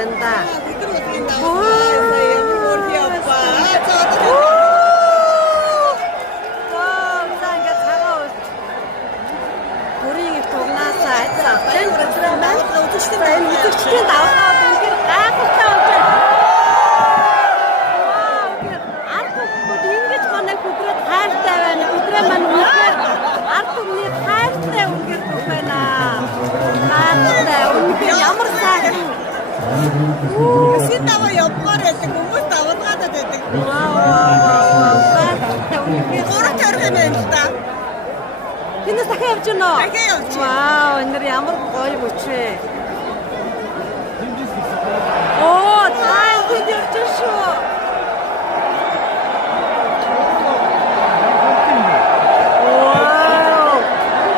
байна да. Өдөр өдрийн даваа ямар мөрхи яваа. Вау, занга цагаа ус. Бүрийн их тугнаасаа айцсан. Чин үзэгчдийн даваа үнээр гайхалтай болж байна. Ард хүмүүс ингэж манай хүдрээ хайртай байна. Хүдрээ маань үнээр ард хүмүүс хайртай үнээр тug байна. Хайртай үнээр ямар сайхан. Шин даваа явмаар байдаг хүмүүс давалгаад байдаг. Вау. Сайхан үнээр. Гурав төрхөн байна л да. Тэнд дахиад явж гэнэ үү? Дахиад явж. Вау, энэ ямар гоё бүч вэ?